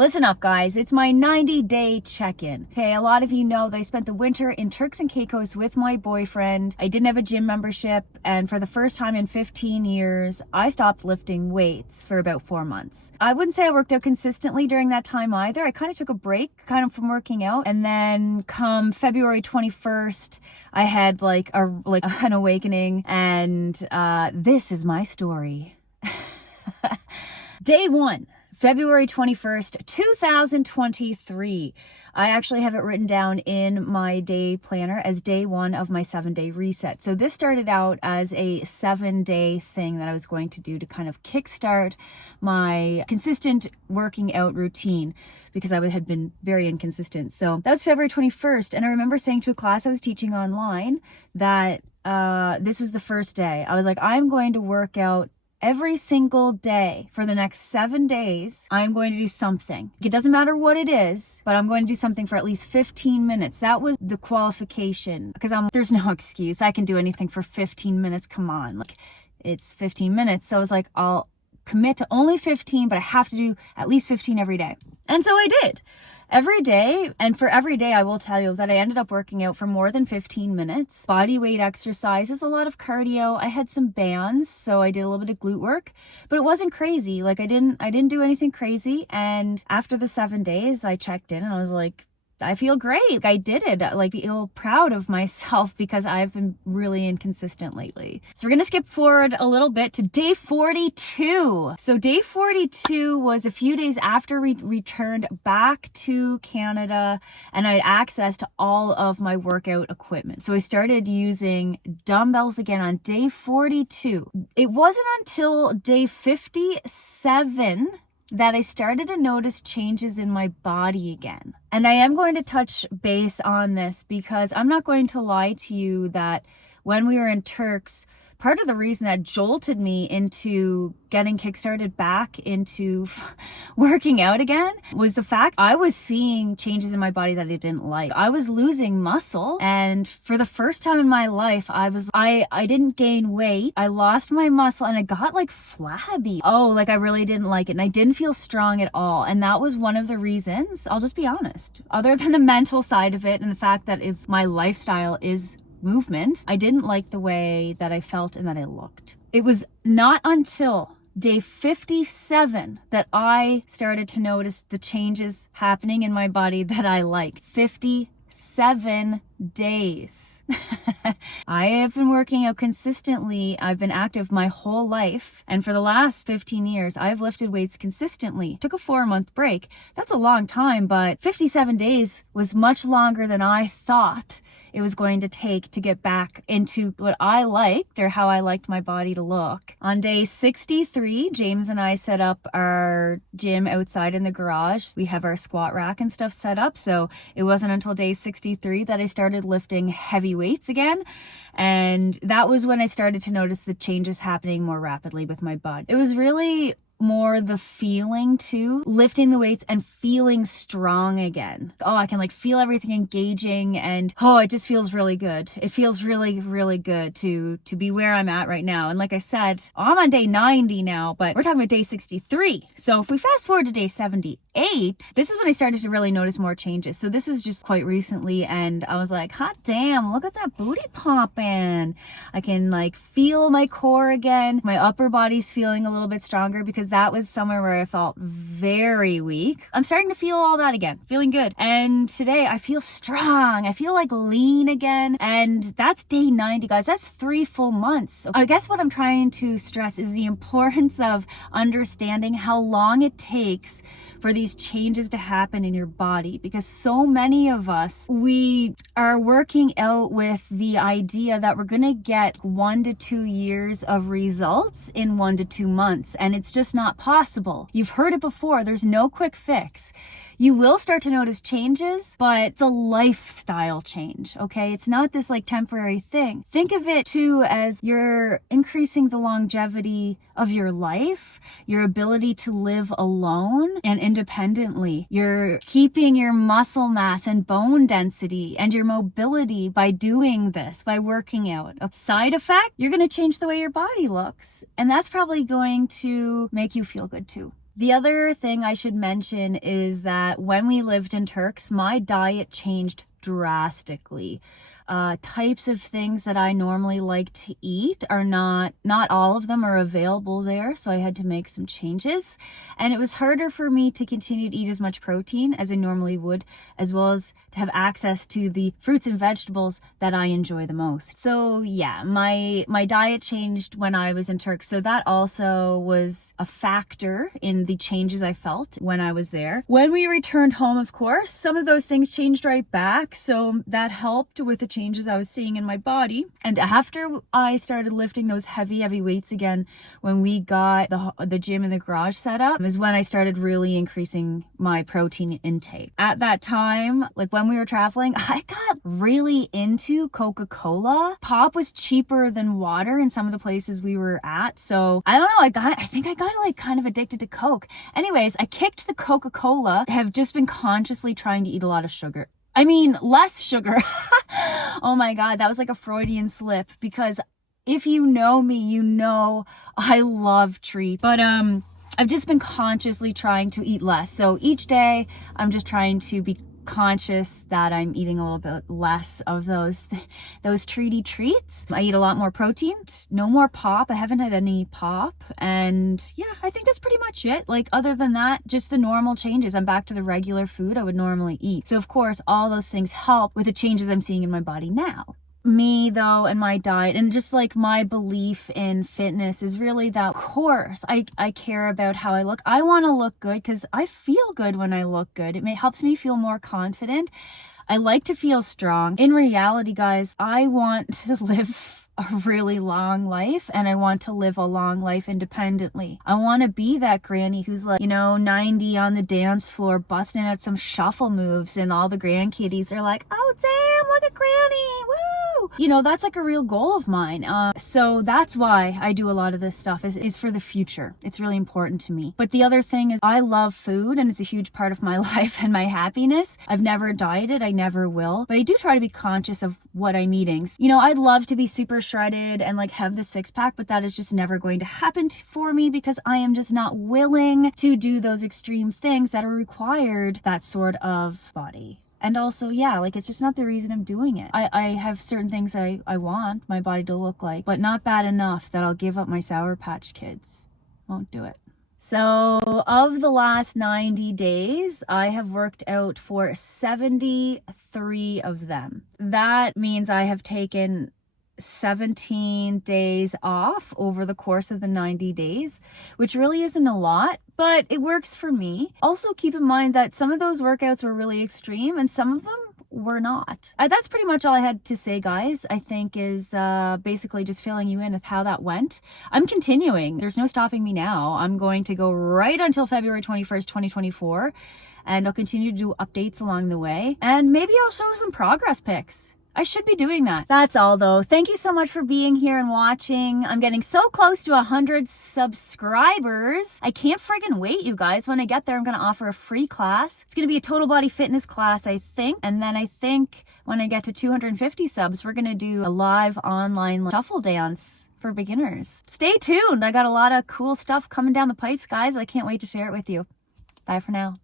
Listen up, guys. It's my 90-day check-in. Okay, a lot of you know that I spent the winter in Turks and Caicos with my boyfriend. I didn't have a gym membership, and for the first time in 15 years, I stopped lifting weights for about 4 months. I wouldn't say I worked out consistently during that time either. I kind of took a break from working out, and then come February 21st, I had an awakening, and this is my story. Day 1. February 21st, 2023. I actually have it written down in my day planner as day 1 of my 7-day reset. So this started out as a 7-day thing that I was going to do to kind of kickstart my consistent working out routine because I had been very inconsistent. So that was February 21st. And I remember saying to a class I was teaching online that this was the first day. I was like, I'm going to work out every single day for the next 7 days. I'm going to do something. It doesn't matter what it is, but I'm going to do something for at least 15 minutes. That was the qualification because there's no excuse. I can do anything for 15 minutes. Come on. It's 15 minutes. So I was like, I'll commit to only 15, but I have to do at least 15 every day. And so I did. Every day, and for every day, I will tell you that I ended up working out for more than 15 minutes. Body weight exercises, a lot of cardio. I had some bands, so I did a little bit of glute work, but it wasn't crazy. I didn't do anything crazy. And after the 7 days, I checked in and I was like, I feel great. I did it. I feel proud of myself because I've been really inconsistent lately. So we're going to skip forward a little bit to day 42. So day 42 was a few days after we returned back to Canada and I had access to all of my workout equipment. So I started using dumbbells again on day 42. It wasn't until day 57 that I started to notice changes in my body again. And I am going to touch base on this because I'm not going to lie to you that when we were in Turks, part of the reason that jolted me into getting kickstarted back into working out again was the fact I was seeing changes in my body that I didn't like. I was losing muscle, and for the first time in my life, I didn't gain weight. I lost my muscle and I got flabby. I really didn't like it, and I didn't feel strong at all. And that was one of the reasons, I'll just be honest, other than the mental side of it and the fact that my lifestyle is movement, I didn't like the way that I felt and that I looked. It was not until day 57 that I started to notice the changes happening in my body that I liked. 57 days. I have been working out consistently. I've been active my whole life. And for the last 15 years, I've lifted weights consistently. Took a 4-month break. That's a long time, but 57 days was much longer than I thought it was going to take to get back into what I liked or how I liked my body to look. On day 63, James and I set up our gym outside in the garage. We have our squat rack and stuff set up. So it wasn't until day 63 that I started lifting heavy weights again. And that was when I started to notice the changes happening more rapidly with my body. It was really more the feeling too, lifting the weights and feeling strong again. I can feel everything engaging, and it just feels really good. It feels really, really good to be where I'm at right now. And like I said, I'm on day 90 now, but we're talking about day 63. So if we fast forward to day 78, this is when I started to really notice more changes. So this is just quite recently, and I was like, hot damn, look at that booty popping. I can feel my core again. My upper body's feeling a little bit stronger because that was somewhere where I felt very weak. I'm starting to feel all that again, feeling good. And today I feel strong. I feel lean again. And that's day 90, guys. That's 3 full months. I guess what I'm trying to stress is the importance of understanding how long it takes for these changes to happen in your body, because so many of us, we are working out with the idea that we're going to get 1 to 2 years of results in 1 to 2 months, and it's just not possible. You've heard it before. There's no quick fix. You will start to notice changes, but it's a lifestyle change, okay? It's not this temporary thing. Think of it too as you're increasing the longevity of your life, your ability to live alone and independently. You're keeping your muscle mass and bone density and your mobility by doing this, by working out. A side effect, you're going to change the way your body looks. And that's probably going to make you feel good too. The other thing I should mention is that when we lived in Turks, my diet changed drastically. Types of things that I normally like to eat are not all of them are available there, so I had to make some changes, and it was harder for me to continue to eat as much protein as I normally would, as well as to have access to the fruits and vegetables that I enjoy the most. So yeah, my diet changed when I was in Turks, so that also was a factor in the changes I felt when I was there. When we returned home, of course, some of those things changed right back, so that helped with the changes I was seeing in my body. And after I started lifting those heavy weights again, when we got the gym in the garage set up, is when I started really increasing my protein intake. At that time, like when we were traveling, I got really into Coca-Cola. Pop was cheaper than water in some of the places we were at, so I don't know, I think I got like kind of addicted to Coke. Anyways, I kicked the Coca-Cola. I have just been consciously trying to eat a lot of sugar. I mean, less sugar. Oh my God, that was like a Freudian slip, because if you know me, you know I love treats. But I've just been consciously trying to eat less. So each day I'm just trying to be conscious that I'm eating a little bit less of those treaty treats. I eat a lot more protein, no more pop. I haven't had any pop, and yeah, I think that's pretty much it. Like, other than that, just the normal changes. I'm back to the regular food I would normally eat. So of course, all those things help with the changes I'm seeing in my body now. Me though, and my diet, and just like my belief in fitness is really that, of course, I care about how I look. I want to look good because I feel good when I look good. It helps me feel more confident. I like to feel strong. In reality, guys, I want to live a really long life, and I want to live a long life independently. I want to be that granny who's like, 90 on the dance floor, busting out some shuffle moves, and all the grandkiddies are like, oh damn, look at Granny, woo! That's like a real goal of mine. So that's why I do a lot of this stuff, is for the future. It's really important to me. But the other thing is, I love food, and it's a huge part of my life and my happiness. I've never dieted, I never will, but I do try to be conscious of what I'm eating. I'd love to be super shredded and like have the six-pack, but that is just never going to happen for me, because I am just not willing to do those extreme things that are required, that sort of body. And also, yeah, like, it's just not the reason I'm doing it. I have certain things I want my body to look like, but not bad enough that I'll give up my Sour Patch Kids. Won't do it. So of the last 90 days, I have worked out for 73 of them. That means I have taken 17 days off over the course of the 90 days, which really isn't a lot, but it works for me. Also, keep in mind that some of those workouts were really extreme and some of them were not. That's pretty much all I had to say, guys. I think is basically just filling you in with how that went. I'm continuing. There's no stopping me now. I'm going to go right until February 21st, 2024, and I'll continue to do updates along the way, and maybe I'll show some progress pics. I should be doing that. That's all though. Thank you so much for being here and watching. I'm getting so close to 100 subscribers. I can't friggin' wait, you guys. When I get there, I'm going to offer a free class. It's going to be a total body fitness class, I think. And then I think when I get to 250 subs, we're going to do a live online shuffle dance for beginners. Stay tuned. I got a lot of cool stuff coming down the pipes, guys. I can't wait to share it with you. Bye for now.